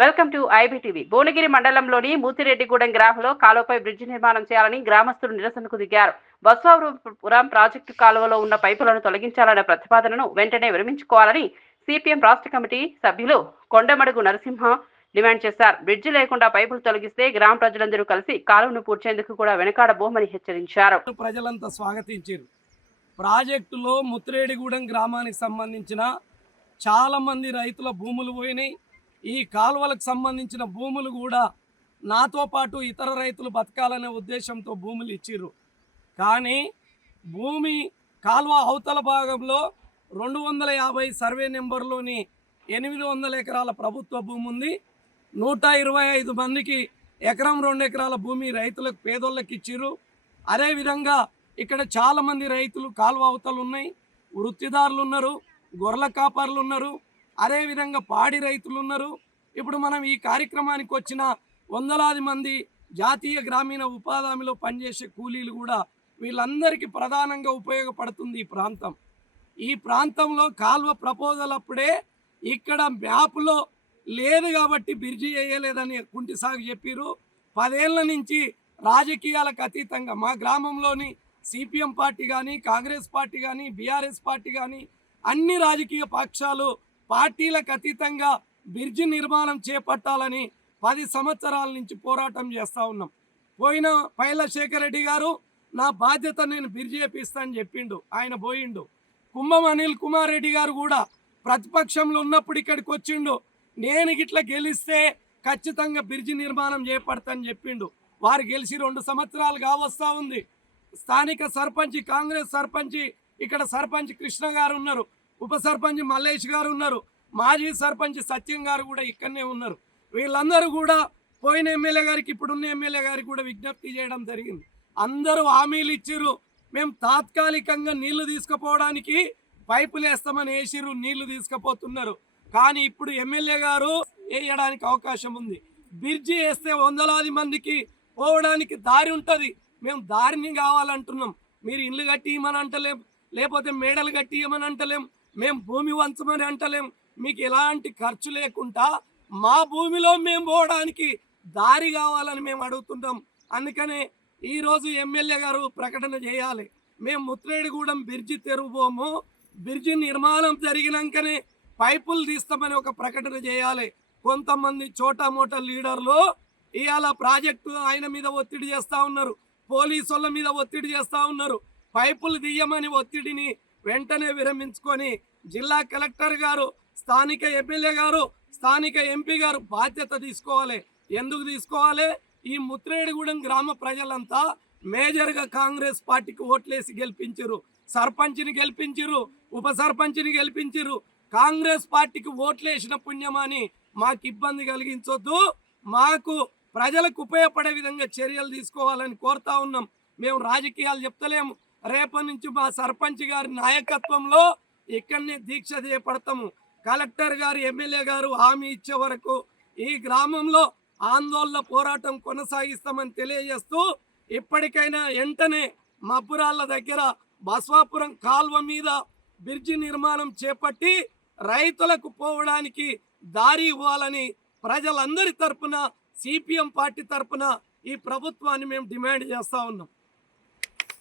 Welcome to IBTV. Bhuvanagiri మండలంలోని మూతిరెడ్డిగూడెం గ్రామంలో కాలువపై bridge నిర్మాణం చేయాలని గ్రామస్తులు నిరసనకు దిగారు. బస్వాపురం ప్రాజెక్టు కాలువలో ఉన్న పైపులను తొలగించాలనే ప్రతిపాదనను వెంటనే విరమించుకోవాలని సిపిఎం రాష్ట్ర కమిటీ సభ్యులు కొండమడుగు నరసింహ డిమాండ్ చేశారు. బ్రిడ్జి లేకుండా పైపులు తొలగిస్తే గ్రామ ప్రజలందరూ కలిసి కాలువను పూడ్చేందుకు కూడా వెనకాడబోమని హెచ్చరించారు. ప్రజలంతా స్వాగతించారు. ప్రాజెక్టులో ముత్తిరెడ్డిగూడెం గ్రామానికి సంబంధించిన చాలా మంది రైతుల భూములు పోయినాయి. ఈ కాలువలకు సంబంధించిన భూములు కూడా నాతో పాటు ఇతర రైతులు బతకాలనే ఉద్దేశంతో భూములు ఇచ్చిర్రు. కానీ భూమి కాలువ అవతల భాగంలో 250 సర్వే నెంబర్లోని 800 ఎకరాల ప్రభుత్వ భూమి ఉంది. 125 మందికి ఎకరం 2 ఎకరాల భూమి రైతులకు పేదోళ్ళకి ఇచ్చిర్రు. అదేవిధంగా ఇక్కడ చాలామంది రైతులు కాలువ అవతలు ఉన్నాయి, వృత్తిదారులు ఉన్నారు, గొర్రెల కాపర్లు ఉన్నారు, అదేవిధంగా పాడి రైతులు ఉన్నారు. ఇప్పుడు మనం ఈ కార్యక్రమానికి వచ్చిన వందలాది మంది జాతీయ గ్రామీణ ఉపాధి హామీలో పనిచేసే కూలీలు కూడా వీళ్ళందరికీ ప్రధానంగా ఉపయోగపడుతుంది ఈ ప్రాంతం. ఈ ప్రాంతంలో కాలువ ప్రపోజల్ అప్పుడే ఇక్కడ మ్యాప్లో లేదు కాబట్టి బ్రిడ్జి వేయలేదని కుంటి సాగు చెప్పారు. 10 ఏళ్ల నుంచి రాజకీయాలకు అతీతంగా మా గ్రామంలోని సిపిఎం పార్టీ కానీ, కాంగ్రెస్ పార్టీ కానీ, బీఆర్ఎస్ పార్టీ కానీ అన్ని రాజకీయ పక్షాలు పార్టీలకు అతీతంగా బ్రిడ్జి నిర్మాణం చేపట్టాలని 10 సంవత్సరాల నుంచి పోరాటం చేస్తూ ఉన్నాం. పోయిన పైల శేఖర్ రెడ్డి గారు నా బాధ్యత నేను బ్రిడ్జి చేపిస్తానని చెప్పిండు, ఆయన పోయిండు. కుంభం అనిల్ కుమార్ రెడ్డి గారు కూడా ప్రతిపక్షంలో ఉన్నప్పుడు ఇక్కడికి వచ్చిండు, నేను గిట్లా గెలిస్తే ఖచ్చితంగా బ్రిడ్జి నిర్మాణం చేపడతానని చెప్పిండు. వారు గెలిచి 2 సంవత్సరాలు కావస్తా ఉంది. స్థానిక సర్పంచ్ కాంగ్రెస్ సర్పంచ్ ఇక్కడ సర్పంచ్ కృష్ణ గారు ఉన్నారు, ఉప సర్పంచ్ మల్లేష్ గారు ఉన్నారు, మాజీ సర్పంచ్ సత్యం గారు కూడా ఇక్కడనే ఉన్నారు. వీళ్ళందరూ కూడా పోయిన ఎమ్మెల్యే గారికి ఇప్పుడున్న ఎమ్మెల్యే గారికి కూడా విజ్ఞప్తి చేయడం జరిగింది. అందరూ హామీలు ఇచ్చిర్రు, మేము తాత్కాలికంగా నీళ్లు తీసుకుపోవడానికి పైపులు వేస్తామని వేసిర్రు, నీళ్లు తీసుకుపోతున్నారు. కానీ ఇప్పుడు ఎమ్మెల్యే గారు వేయడానికి అవకాశం ఉంది. బ్రిడ్జి వేస్తే వందలాది మందికి పోవడానికి దారి ఉంటుంది. మేము దారిని కావాలంటున్నాం. మీరు ఇల్లు కట్టియమని అంటలేం, లేకపోతే మేడలు కట్టియమని అంటలేం, మేము భూమి వంచమని అంటలేం. మీకు ఎలాంటి ఖర్చు లేకుండా మా భూమిలో మేము పోవడానికి దారి కావాలని మేము అడుగుతుంటాం. అందుకనే ఈరోజు ఎమ్మెల్యే గారు ప్రకటన చేయాలి, మేము ముత్తిరెడ్డిగూడెం బ్రిడ్జి తెరువుబోము, బ్రిడ్జి నిర్మాణం జరిగినాకనే పైపులు తీస్తామని ఒక ప్రకటన చేయాలి. కొంతమంది చోటా మోటా లీడర్లు ఇవాళ ప్రాజెక్టు ఆయన మీద ఒత్తిడి చేస్తూ ఉన్నారు, పోలీసు వాళ్ళ మీద ఒత్తిడి చేస్తూ ఉన్నారు. పైపులు తీయమని ఒత్తిడిని వెంటనే విరమించుకొని జిల్లా కలెక్టర్ గారు, స్థానిక ఎమ్మెల్యే గారు, స్థానిక ఎంపీ గారు బాధ్యత తీసుకోవాలి. ఎందుకు తీసుకోవాలి? ఈ ముత్తిరెడ్డిగూడెం గ్రామ ప్రజలంతా మేజర్గా కాంగ్రెస్ పార్టీకి ఓట్లేసి గెలిపించారు, సర్పంచ్ని గెలిపించారు, ఉప సర్పంచ్ని గెలిపించారు. కాంగ్రెస్ పార్టీకి ఓట్లేసిన పుణ్యమాని మాకు ఇబ్బంది కలిగించొద్దు, మాకు ప్రజలకు ఉపయోగపడే విధంగా చర్యలు తీసుకోవాలని కోరుతా ఉన్నాం. మేము రాజకీయాలు చెప్తలేము. రేపటి నుంచి మా సర్పంచ్ గారి నాయకత్వంలో ఇక్కడనే దీక్ష చేపడతాము. కలెక్టర్ గారు, ఎమ్మెల్యే గారు హామీ ఇచ్చే వరకు ఈ గ్రామంలో ఆందోళన పోరాటం కొనసాగిస్తామని తెలియజేస్తూ, ఇప్పటికైనా వెంటనే మబ్బురాళ్ళ దగ్గర బస్వాపురం కాల్వ మీద బ్రిడ్జి నిర్మాణం చేపట్టి రైతులకు పోవడానికి దారి ఇవ్వాలని ప్రజలందరి తరపున, సిపిఎం పార్టీ తరపున ఈ ప్రభుత్వాన్ని మేము డిమాండ్ చేస్తూ ఉన్నాం.